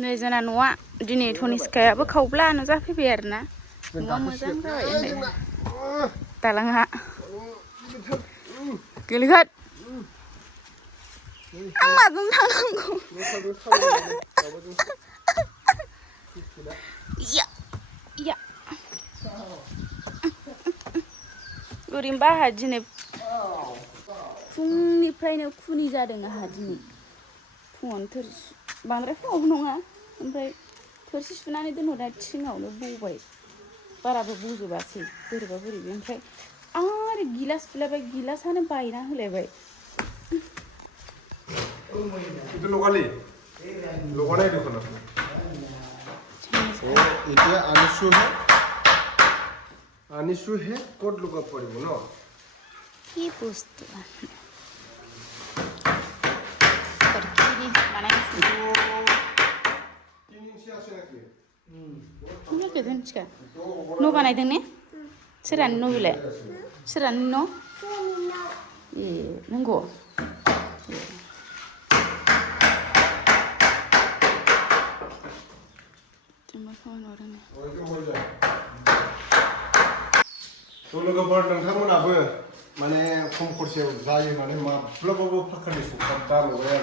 नै जोंना न'आ दिनै धनिस्कायाबो खावब्लानो जाफैबाय आरोना न'आ मोजां जाबाय दालाङा गोलैगोन आं माजों थांनांगौ या या ओरैनोबा आंहा दिनै फुंनिफ्रायनो खुनि जादों आंहा दिनै फुङावनो थोरसि बांद्राय फुङावबो नङा ओमफ्राय थोरसि सुनानै दोनहरनाय थिङावनो बौबाय बाराबो बौजोबासै बोरैबा बोरैबि ओमफ्राय आरो गिलास सुलायबाय गिलासानो बायना होलायबाय itu lokali lokal itu kan oh itu anisu है कोड लुका पड़ेगा ना কি বস্তু Kwrki बानायगासिनो नुवाखै धनिस्का न' बानायदों ने सोरानि न' बेलाय सोरानि न' ए नंगौ लोगोफोर नोंथांमोनाबो माने खम खरसायाव जायो माने माब्लाबाबो फाखानि सौखाब दालुबाय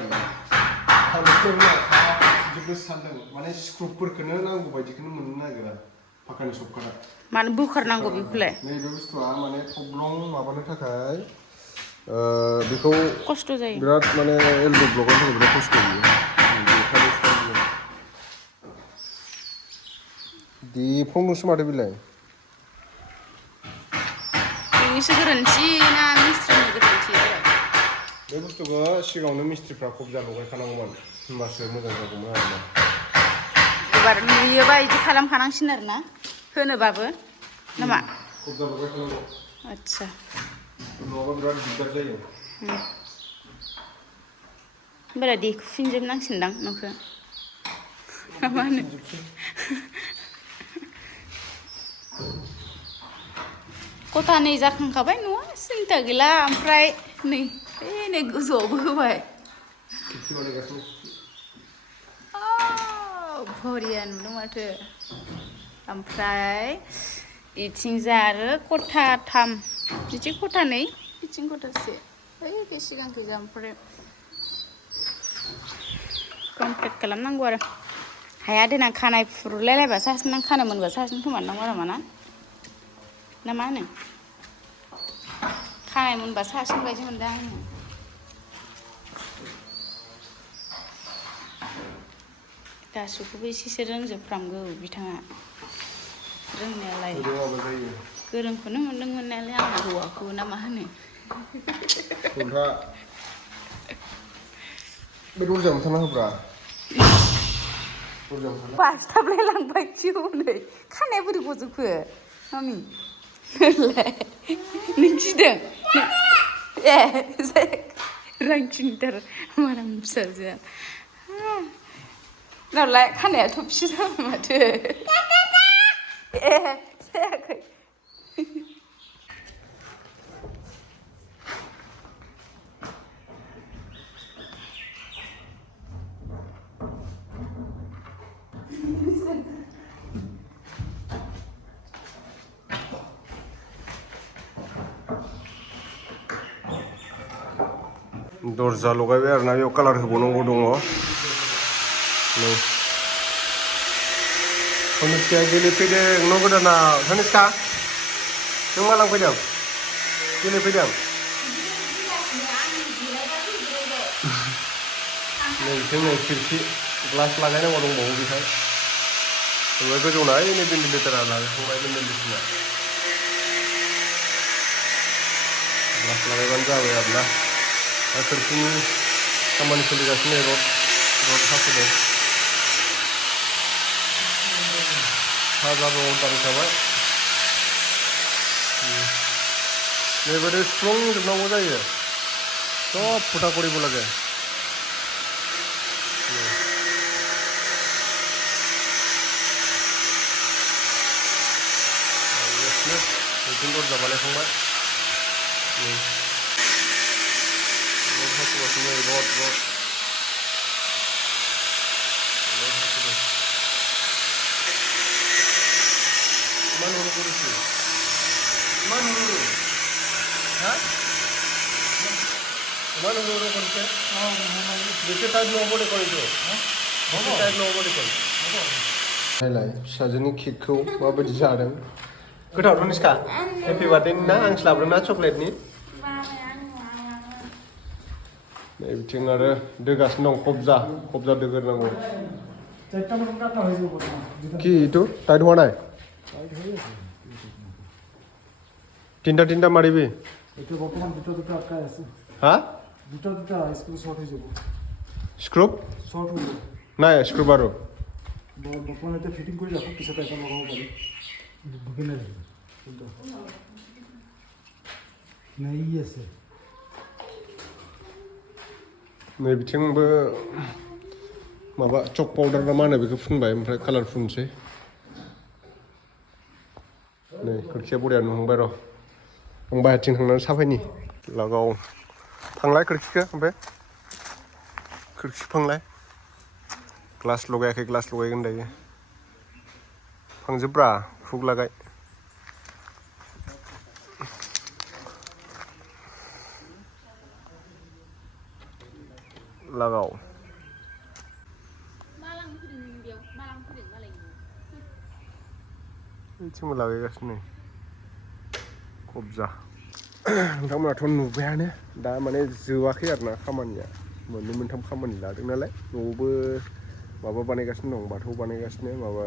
आरो जोबोद सानदों माने स्क्रुपफोरखौनो नांगौ बायदिखौनो मोननो नागिरा फाखानि सौखादा मानो बोखारनांगौ बेखौलाय नैबे बुस्थुआ माने थब्लं माबानो थाखाय बेखौ खस्थ' जायो बिराद माने एलबो ब्लकआव थाखाय बिराद खस्थ' जायो दिफंनोसो माथो बिलाय नोंनिसो गोरोन्थि ना मिस्ट्रिनि गोरोन्थि बे बुस्थुखौ सिगाङावनो मिस्ट्रिफ्रा खबजा लगायखानांगौमोन होमबासो मोजां जागौमोन आरोना एबार नुयोबा बिदि खालामखानांसिगोन आरोना होनोबाबो नामा खबजा लगायखानांगौ आच्छा नङाबा बिराद दिगदार जायो होमबालाय देखुफिनजोबनांसिगोनदां न'खौ मा होनो खथानै जाखांखाबाय न'आ सिन्था गैला ओमफ्राय नै गोजौआवबो होबाय बरिया नुदों माथो ओमफ्राय इथिंजा आरो खथाथाम बिथिं खथानै बिथिं खथासे ओइ सिगांखैजा ओमफ्राय कमप्लिट खालामनांगौ आरो हाया देनां खानाय फुरुलायलायबा सासेनां खानो मोनबा सासेनां खोमानो नांगौ आरो माना ना मा होनो खानाय मोनबा सासेन बायदि मोनदों आङो गासिखौबो एसेसो रोंजोबफ्रामगौ बिथाङा रोंनायालाय गोरोंखौनो मोनदों मोननायालाय आंहा हौवाखौ ना मा होनो बे दरजा मोनथारना होब्रा बासथाबलाय लांबाय जिउनै खानाया बोरै गजोबखो मामि नों गिदों ए रांखिनिथार माराम फिसाजोआ नालाय खानाया थफि जाबाय माथो ए जायाखै दरजा लगायबाय आरोना बेयाव कालार होबावनांगौ दङ नै धनिस्काया गेलेफैदों न' गोदानाव धनिस्का नों मा लांफैदों गेलेफैदों नैथिं नै खिरखि ग्लास लागायनांगौ दंबावो बेहाय ओमफ्राय गोजौना ओइ नै भेन्टिलेटरा लागायखांबाय भेन्टिलेटरना ग्लास लागायबानो जाबाय आरोना खिरखिनि खामानि सोलिगासिनो रड हास'दों हाजाबो अर्डार होखाबाय बेबायदि सुफ्लंजोबनांगौ जायो सब फुटा करिब लागे बिथिं दरजा बानायखांबाय रड हास'गासिनो रड করেছি মান হলো হ্যাঁ মান হলো করছে বেশি টাইম নবরে করেছো বেশি টাইम नबरे कर नायलाय फिसाजोनि केकखौ माबायदि जादों गोथावथ' निस्का हेपि बार्थडे ना आं लाबोदोंना चकलेटनि नै बिथिं आरो दोगासिनो दं खबजा दोगोरनांगौ কি এইটো টাইট হোৱা নাই তিনটা মাৰিবি এইটো বৰ্তমান দুটা আটকাই আছে হা দুটা স্ক্ৰু শৰ্ট হৈ যাব স্ক্ৰু শৰ্ট হৈ যাব নাই স্ক্ৰু বাৰু বৰ্তমান এতিয়া ফিটিং কৰি ৰাখোঁ পিছত এটা লগাব পাৰি ঢুকি নাযাব কিন্তু নাই আছে नै बिथिंबो माबा चक पाउडार ना मा होनो बेखौ फुनबाय ओमफ्राय कालार फुनसै नै खोरखिया बरिया नुहांबाय र' आं बाहेरथिं थांनानै साफायनि लागाव फांलाय खोरखिखौ ओमफ्राय खोरखि फांलाय ग्लास लगायाखै ग्लास लगायगोन दायो फांजोब्रा हुक लागाय लागाव बिथिंबो लागायगासिनो खबजा नोंथांमोनाथ' नुबायानो दा माने जोबाखै आरोना खामानिया मोननै मोनथाम खामानि लादों नालाय न'आवबो माबा बानायगासिनो दं बाथौ बानायगासिनो माबा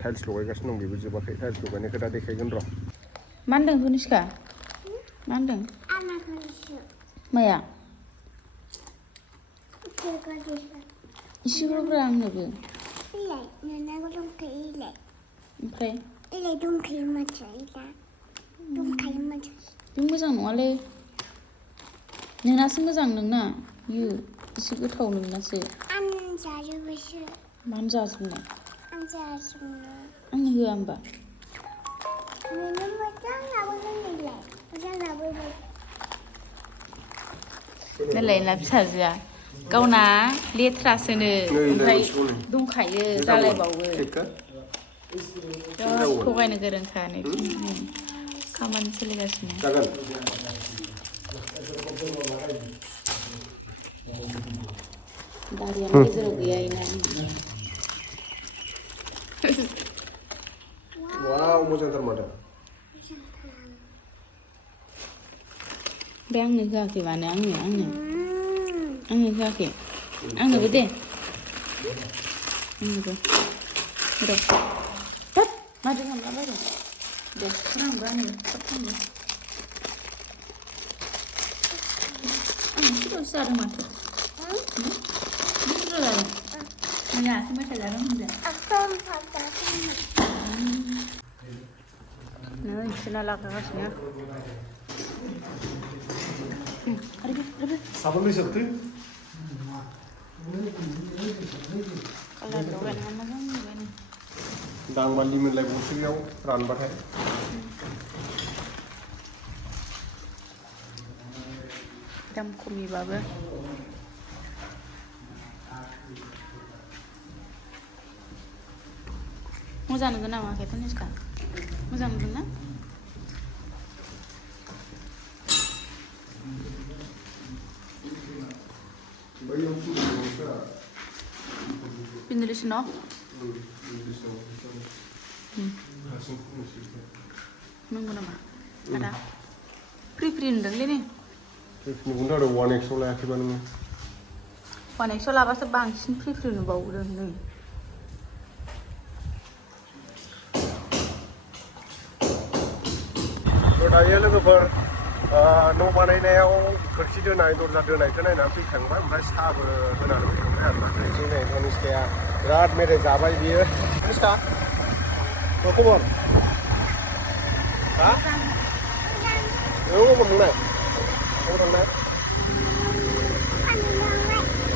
टाइल्स लगायगासिनो दं बेबो जोबाखै टाइल्स लगायनायखौ दा देखायगोन र' मा होनदों कनिष्का मा होनदों माया इसे हरब्रा आंनोबो ओमफ्राय बे मोजां नङालै नोंनासो मोजां नोंना इयो एसे गोथाव नोंनासो मानो जाजोबनो आंनो होआ होमबा नालायना फिसाजोआ गावना लेथ्रासोनो ओमफ्राय दंखायो जालायबावो थगायनो गोरोंखा नै खामानि सोलिगासिनो दारियानो गेजेराव गैया इना वाव मोजांथार माथो बे आंनो होआखै मानो आंनो होआखै आंनोबो दे आंनोबो र' हाब माथो खालामला बायदों दे फोरानबो आंनो थाब थांदो आं एसेल'सो जादों माथो एसेल' जादों मोजां आसि मेथाइ जादों होनदों नै बिसोरना लागागासिनो साबोन दै सोबदो कालार लगायनाया मोजां नुबाय नै दांबा लिमोनलायबावसो बेयाव रानबाथाय दाम खमिबाबो मोजां नुगोन नामा कनिष्का मोजां नुगोन ना Pindahin no? Nunggu nama? Ada? Free ndeng ini. Nunggu ada 1x lah kibannya. 1x lah pasti bangsin free nu bau deh nih. Dayo लोगोफोर न' बानायनायाव खोरखि दोनाय दरजा दोनायखौ नायनानै फैखांबाय ओमफ्राय साहाबो होनानै फैखांबाय आरोना जोंनिथिं नै कनिष्काया बिराद मेथाइ जाबाय बियो कनिष्का मा खबर हा नों अबाव थांनाय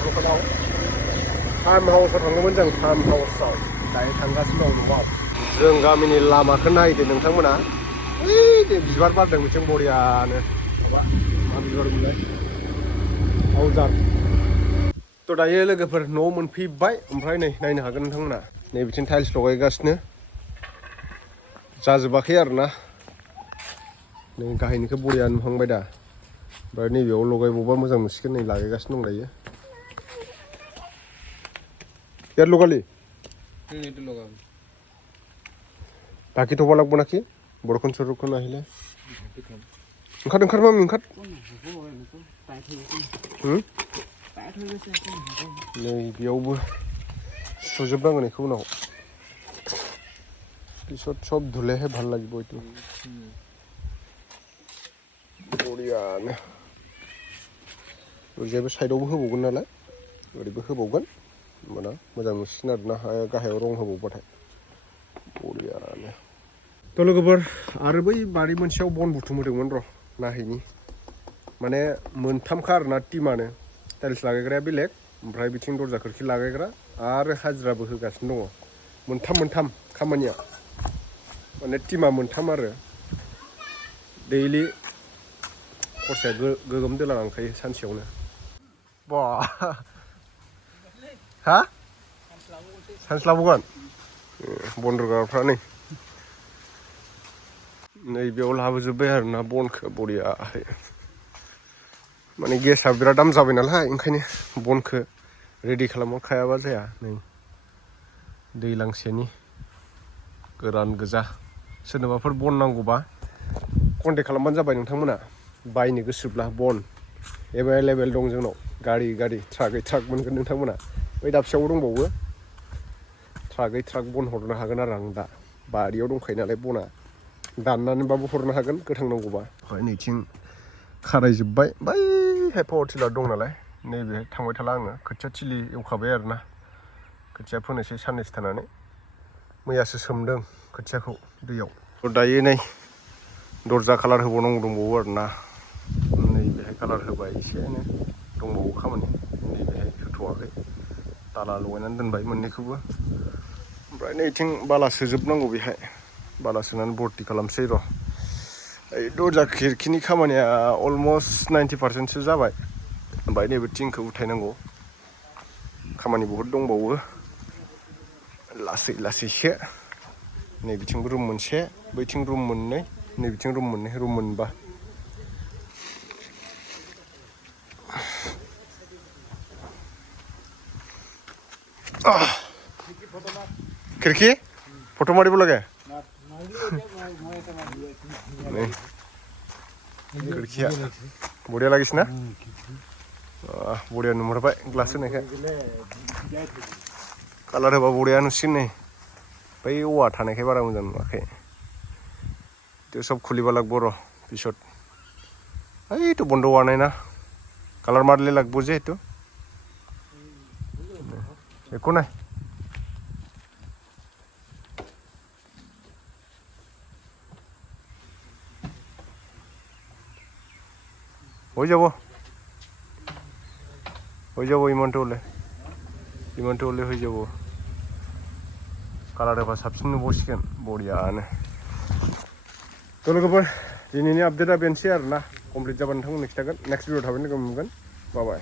दखानाव फार्म हाउसाव थांदोंमोन जों फार्म हाउसाव दायो थांगासिनो दं न'आव जों गामिनि लामाखौ नायदो नोंथांमोना बिबार बारदों बिथिं बरियानो माबा मा बिबार मोनलाय आवजार थ' दायो लोगोफोर न'आव मोनफैबाय ओमफ्राय नै नायनो हागोन नोंथांमोना नै बिथिं टाइल्स लगायगासिनो जाजोबाखै आरोना नै गाहायनिखौ बरिया नुहांबाय दा ओमफ्राय नैबेयाव लगायबावबा मोजां नुसिगोन नै लागायगासिनो दं दायो यार लगाली बाकी तो बालाक बनाखि बरखन सरखन आहिले ओंखार मामि ओंखार नै बेयावबो सुजोबनांगोन बेखौ उनाव পিছত সব ধুলেহে ভাল লাগিব এইটো বঢ়িয়াनो ओरैजायबो साइडआवबो होबावगोन नालाय ओरैबो होबावगोन होमबाना मोजां नुसिगोन आरोना गाहायाव रं होबावबाथाय बढियानो थ' लोगोफोर आरो बै बारि मोनसेयाव बन बुथुमहोदोंमोन र' नायहैनि माने मोनथामखा आरोना टिमानो टाइल्स लागायग्राया बेलेग ओमफ्राय बिथिं दरजा खोरखि लागायग्रा आरो हाजिराबो होगासिनो दङ मोनथाम खामानिया माने टिमा मोनथाम आरो दैलि खरसाया गोगोम दोला लांखायो सानसेयावनो बा हा सानस्लाबगोन बन रोगाग्राफ्रा नै बेयाव लाबोजोब्बाय आरोना बनखौ बरियाहै माने गेसआ बिराद दाम जाबाय नालाय ओंखायनो बनखौ रेडि खालामखायाबा जाया नै दैलांसेनि गोरान गोजा सोरनोबाफोर बन नांगौबा कन्टेक्ट खालामबानो जाबाय नोंथांमोना बायनो गोसोब्ला बन एभेलेबेल दं जोंनाव गारि ट्राकै ट्राक मोनगोन नोंथांमोना बै दाबसेयावबो दंबावो ट्राक बन हरनो हागोन आरो आं दा बारियाव दंखायो नालाय बना दाननानैबाबो हरनो हागोन गोथां नांगौबा ओमफ्राय नैथिं खारायजोब्बाय बैहाय पावार टिलार दं नालाय नैबेहाय थांबाय थाला आङो खोथिया थिलि एवखाबाय आरोना खोथिया फोनोसै साननैसो थानानै मैयासो सोमदों खोथियाखौ दैयाव दायो नै दरजा कालार होबावनांगौ दंबावो आरोना नैबेहाय कालार होबाय एसेनो दंबावो खामानि नैबेहाय होथ'वाखै ताला लगायनानै दोनबाय मोननैखौबो ओमफ्राय नैथिं बाला सोजोबनांगौ बेहाय बाला सोनानै भर्ति खालामसै र' ओइ दरजा खिरखिनि खामानिया अलमस्ट 90% जाबाय ओमफ्राय नैबे थिंखौ उथायनांगौ खामानि बहुद दंबावो लासैसो नै बिथिंबो रुम मोनसे बैथिं रुम मोननै नै बिथिं रुम मोननै रुम मोनबा खिरखि फट' मारिब লাগে खिरखिया बढिया লাগিছে ना बढिया नुहरबाय ग्लास होनायखाय कालार होबा बढिया नुसिगोन नै बै औवा थानायखाय बारा मोजां नुवाखै तो सब खुलिबा लागबो र' पिছত এইটো বন্ধ হোৱা নাই না কালাৰ মাৰিলে লাগব যে এইটো একো নাই হৈ যাব ইমানটো হ'লে হৈ যাব कालार होबा साबसिन नुबावसिगोन बढियानो थ' लोगोफोर दिनैनि आपडेटआ बेनोसै आरोना कमप्लिट जाबा नोंथांमोननो खिथागोन नेक्स्ट भिडिअ थाबैनो लोगो मोनगोन बाय